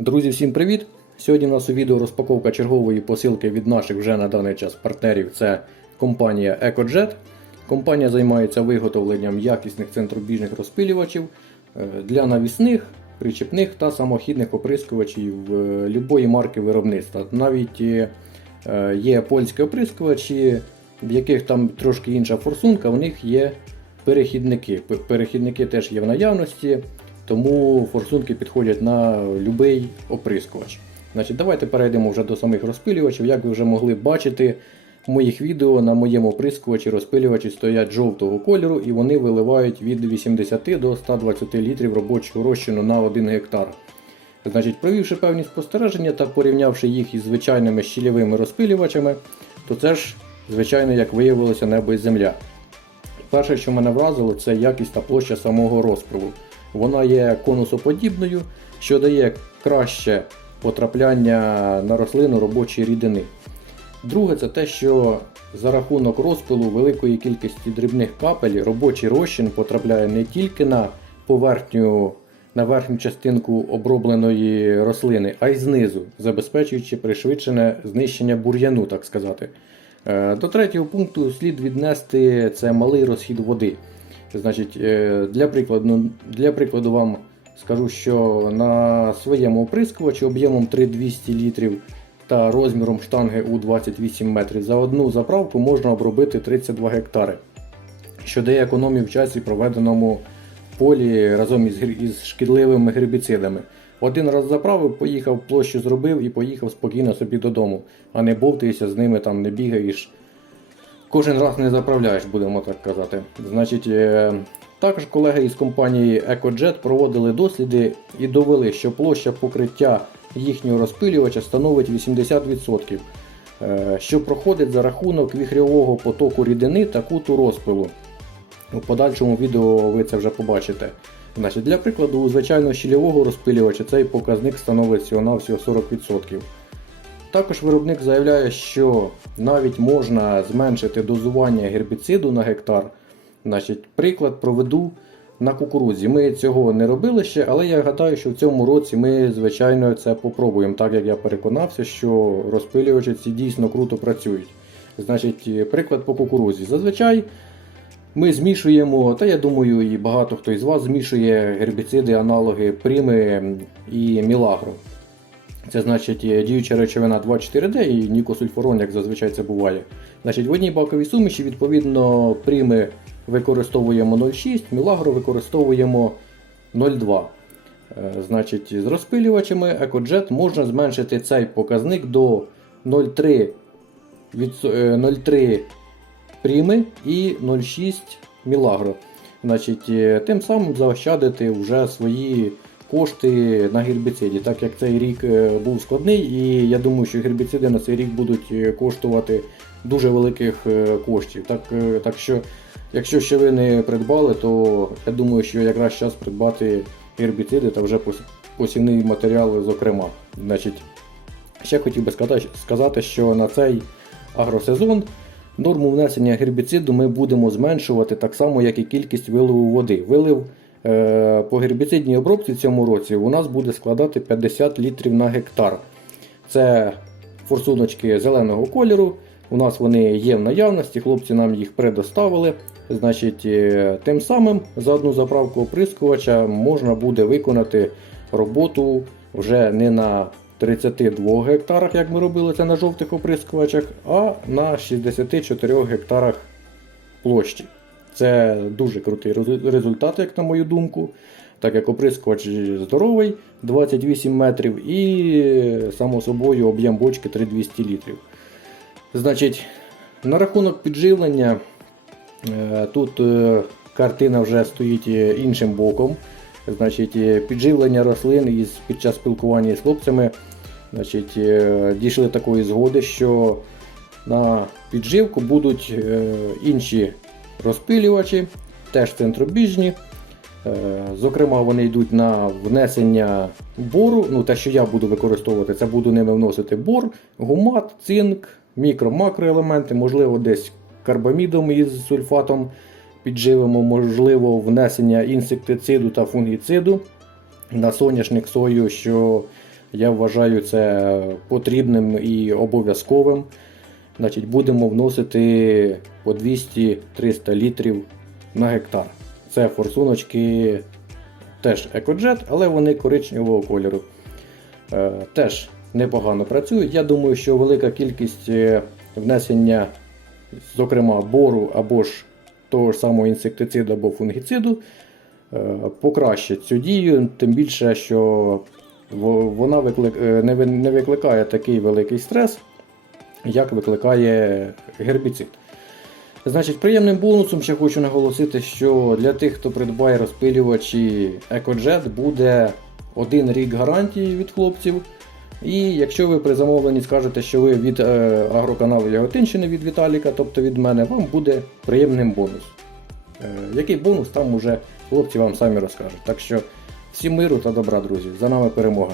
Друзі, всім привіт! Сьогодні у нас у відео розпаковка чергової посилки від наших вже на даний час партнерів. Це компанія EcoJet. Компанія займається виготовленням якісних центробіжних розпилювачів е, для навісних, причепних та самохідних оприскувачів е, любої марки виробництва. Навіть е, є польські оприскувачі, в яких там трошки інша форсунка, у них є перехідники. Перехідники теж є в наявності. Тому форсунки підходять на будь-який оприскувач. Значить, Давайте перейдемо вже до самих розпилювачів. Як ви вже могли бачити в моїх відео, на моєму оприскувачі розпилювачі стоять жовтого кольору і вони виливають від 80 до 120 літрів робочого розчину на 1 гектар. Значить, провівши певні спостереження та порівнявши їх із звичайними щільовими розпилювачами, то це ж, звичайно, як виявилося, небо і земля. Перше, що мене вразило, це якість та площа самого розпилу. Вона є конусоподібною, що дає краще потрапляння на рослину робочої рідини. Друге, це те, що за рахунок розпилу великої кількості дрібних капель робочий розчин потрапляє не тільки на поверхню, на верхню частинку обробленої рослини, а й знизу, забезпечуючи пришвидшене знищення бур'яну, так сказати. Е, До третього пункту слід віднести це малий розхід води. Значить, е, для прикладу, для прикладу вам скажу, що на своєму оприскувачі об'ємом 3200 літрів та розміром штанги у 28 метрів за одну заправку можна обробити 32 гектари, що дає економію в часі проведеному полі разом із, із шкідливими гербіцидами. Один раз заправив, поїхав, площу зробив і поїхав спокійно собі додому, а не бовтаєшся з ними, там не бігаєш кожен раз не заправляєш, будемо так казати. Значить, е, також колеги із компанії EcoJet проводили досліди і довели, що площа покриття їхнього розпилювача становить 80%, е, що проходить за рахунок віхрьового потоку рідини та куту розпилу. У подальшому відео ви це вже побачите. Значить, для прикладу, у звичайного щільового розпилювача цей показник становить всього-навсього 40%. Також виробник заявляє, що навіть можна зменшити дозування гербіциду на гектар. Значить, приклад проведу на кукурудзі. Ми цього не робили ще, але я гадаю, що в цьому році ми, звичайно, це попробуємо, так як я переконався, що розпилювачі ці дійсно круто працюють. Значить, приклад по кукурудзі. Зазвичай ми змішуємо, та я думаю, і багато хто із вас змішує гербіциди, аналоги Пріми і Мілагро. Це значить діюча речовина 2,4D і нікосульфурон, як зазвичай це буває. Значить, в одній баковій суміші, відповідно, прими використовуємо 0,6, мілагро використовуємо 0,2. Е, Значить, з розпилювачами EcoJet можна зменшити цей показник до 0,3 відсо- е, 0,3 пріми і 0,6 мілагро. Значить, е, тим самим заощадити вже свої кошти на гербіциді, так як цей рік е, був складний, і я думаю, що гербіциди на цей рік будуть е, коштувати дуже великих е, коштів. Так, так що, якщо ще ви не придбали, то я думаю, що якраз час придбати гербіциди та вже пос- посівний матеріал, зокрема. Значить, ще хотів би сказати- що на цей агросезон норму внесення гербіциду ми будемо зменшувати так само, як і кількість виливу води. Вилив по гербіцидній обробці цьому році у нас буде складати 50 літрів на гектар. Це форсуночки зеленого кольору. У нас вони є в наявності, хлопці нам їх предоставили. Значить, е, тим самим за одну заправку оприскувача можна буде виконати роботу вже не на 32 гектарах, як ми робили це на жовтих оприскувачах, а на 64 гектарах площі. Це дуже крутий результат, як на мою думку. Так як оприскувач здоровий 28 метрів і, само собою, об'єм бочки 3200 літрів. Значить, на рахунок підживлення, е, тут е, картина вже стоїть е, іншим боком. Значить, підживлення рослин із, під час спілкування з хлопцями значить, дійшли такої згоди, що на підживку будуть інші розпилювачі, теж центробіжні. Е, Зокрема, вони йдуть на внесення бору. Ну, те, що я буду використовувати, це буду ними вносити бор, гумат, цинк, мікро-макроелементи, можливо, десь карбамідом із сульфатом підживимо, можливо, внесення інсектициду та фунгіциду на соняшник сою, що Я вважаю це потрібним і обов'язковим. Значить, будемо вносити по 200-300 літрів на гектар. Це форсуночки теж екоджет, але вони коричневого кольору. Е, теж непогано працюють. Я думаю, що велика кількість е, внесення, зокрема, бору або ж того ж самого інсектициду або фунгіциду, е, покращить цю дію, тим більше, що вона не викликає такий великий стрес, як викликає гербіцид. Значить, приємним бонусом ще хочу наголосити, що для тих, хто придбає розпилювачі EcoJet, буде один рік гарантії від хлопців. І якщо ви при замовленні скажете, що ви від е, агроканалу Яготинщини від Віталіка, тобто від мене, вам буде приємним бонус. Е, який бонус, там уже хлопці вам самі розкажуть. Так що всім миру та добра, друзі. За нами перемога.